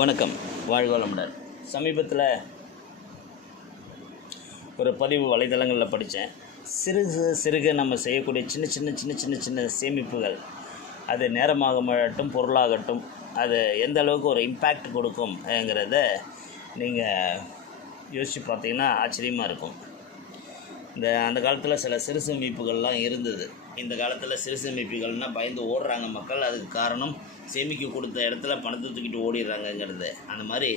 வணக்கம். வாழ்க வளமுடன். சமீபத்தில் ஒரு பதிவு வலைதளங்களில் படித்தேன். சிறுக நம்ம செய்யக்கூடிய சின்ன சேமிப்புகள், அது நேரமாகட்டும் பொருளாகட்டும், அது எந்த அளவுக்கு ஒரு இம்பேக்ட் கொடுக்கும்ங்கிறத நீங்கள் யோசித்து பார்த்தீங்கன்னா ஆச்சரியமாக இருக்கும். அந்த காலத்தில் சில சிறு சேமிப்புகள்லாம் இருந்தது. இந்த காலத்தில் சிறு சேமிப்புகள்னால் பயந்து ஓடுறாங்க மக்கள். அதுக்கு காரணம் சேமிக்க கொடுத்த இடத்துல பணத்தை தூக்கிட்டு ஓடிடுறாங்கங்கிறது. அந்த மாதிரி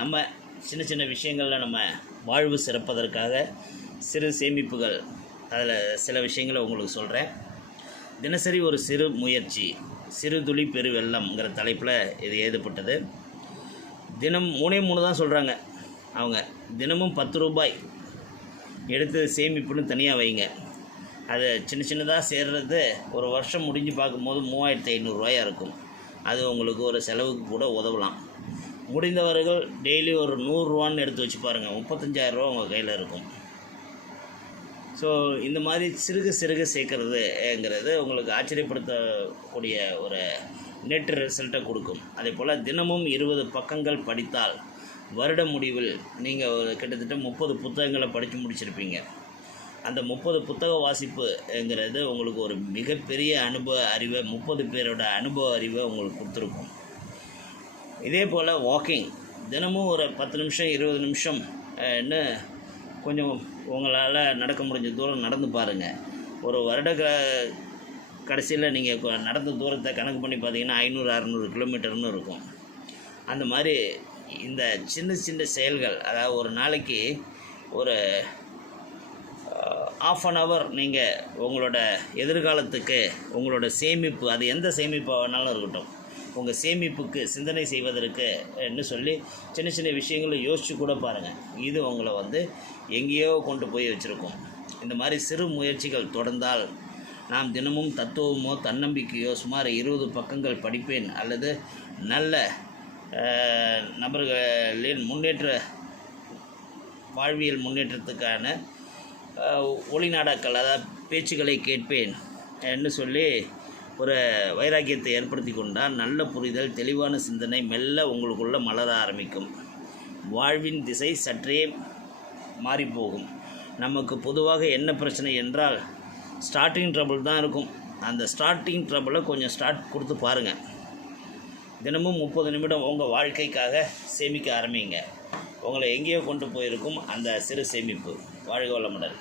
நம்ம சின்ன விஷயங்களில் நம்ம வாழ்வு சிறப்பதற்காக சிறு சேமிப்புகள், அதில் சில விஷயங்களை உங்களுக்கு சொல்கிறேன். தினசரி ஒரு சிறு முயற்சி, சிறு துளி பெரு வெள்ளம்ங்கிற தலைப்பில் இது எழுதப்பட்டது. தினம் 3 தான் சொல்கிறாங்க. அவங்க தினமும் 10 ரூபாய் எடுத்து சேமிப்புன்னு தனியாக வைங்க. அது சின்னதாக சேர்றது ஒரு வருஷம் முடிஞ்சு பார்க்கும்போது 3500 இருக்கும். அது உங்களுக்கு ஒரு செலவுக்கு கூட உதவலாம். முடிந்தவர்கள் டெய்லி ஒரு 100 ரூபான்னு எடுத்து வச்சு பாருங்கள், 35,000 உங்கள் கையில் இருக்கும். ஸோ இந்த மாதிரி சிறுக சேர்க்கறதுங்கிறது உங்களுக்கு ஆச்சரியப்படுத்தக்கூடிய ஒரு நெட் ரிசல்ட்டை கொடுக்கும். அதே போல் தினமும் 20 பக்கங்கள் படித்தால் வருட முடிவில் நீங்கள் கிட்டத்தட்ட 30 புத்தகங்களை படித்து முடிச்சிருப்பீங்க. அந்த 30 புத்தக வாசிப்புங்கிறது உங்களுக்கு ஒரு மிகப்பெரிய அனுபவ அறிவை, 30 பேரோட அனுபவ அறிவை உங்களுக்கு கொடுத்துருக்கும். இதே போல் வாக்கிங், தினமும் ஒரு 10 நிமிஷம் 20 நிமிஷம் கொஞ்சம் உங்களால் நடக்க முடிஞ்ச தூரம் நடந்து பாருங்கள். ஒரு வருட கடைசியில் நீங்கள் நடந்த தூரத்தை கணக்கு பண்ணி பார்த்தீங்கன்னா 500-600 கிலோமீட்டர்னு இருக்கும். அந்த மாதிரி இந்த சின்ன செயல்கள், அதாவது ஒரு நாளைக்கு ஒரு ½ அன் ஹவர் நீங்கள் உங்களோட எதிர்காலத்துக்கு உங்களோட சேமிப்பு, அது எந்த சேமிப்பாக வேணாலும் இருக்கட்டும், உங்கள் சேமிப்புக்கு சிந்தனை செய்வதற்கு சொல்லி சின்ன விஷயங்களை யோசித்து கூட பாருங்கள். இது உங்களை எங்கேயோ கொண்டு போய் வச்சுருக்கோம். இந்த மாதிரி சிறு முயற்சிகள் தொடர்ந்தால் நாம் தினமும் தத்துவமோ தன்னம்பிக்கையோ சுமார் 20 பக்கங்கள் படிப்பேன், அல்லது நல்ல நபர்களின் வாழ்வியல் முன்னேற்றத்துக்கான ஒளிநாடாக்கள், அதாவது பேச்சுக்களை கேட்பேன் என்று சொல்லி ஒரு வைராக்கியத்தை ஏற்படுத்தி கொண்டால் நல்ல புரிதல், தெளிவான சிந்தனை மெல்ல உங்களுக்குள்ளே மலர ஆரம்பிக்கும். வாழ்வின் திசை சற்றே மாறிப்போகும். நமக்கு பொதுவாக என்ன பிரச்சனை என்றால் ஸ்டார்டிங் ட்ரபிள் தான் இருக்கும். அந்த ஸ்டார்டிங் ட்ரபிளை கொஞ்சம் ஸ்டார்ட் கொடுத்து பாருங்கள். தினமும் 30 நிமிடம் உங்கள் வாழ்க்கைக்காக சேமிக்க ஆரம்பிங்க. உங்களை எங்கேயோ கொண்டு போயிருக்கும் அந்த சிறு சேமிப்பு. வாழ்க வளமுடன்.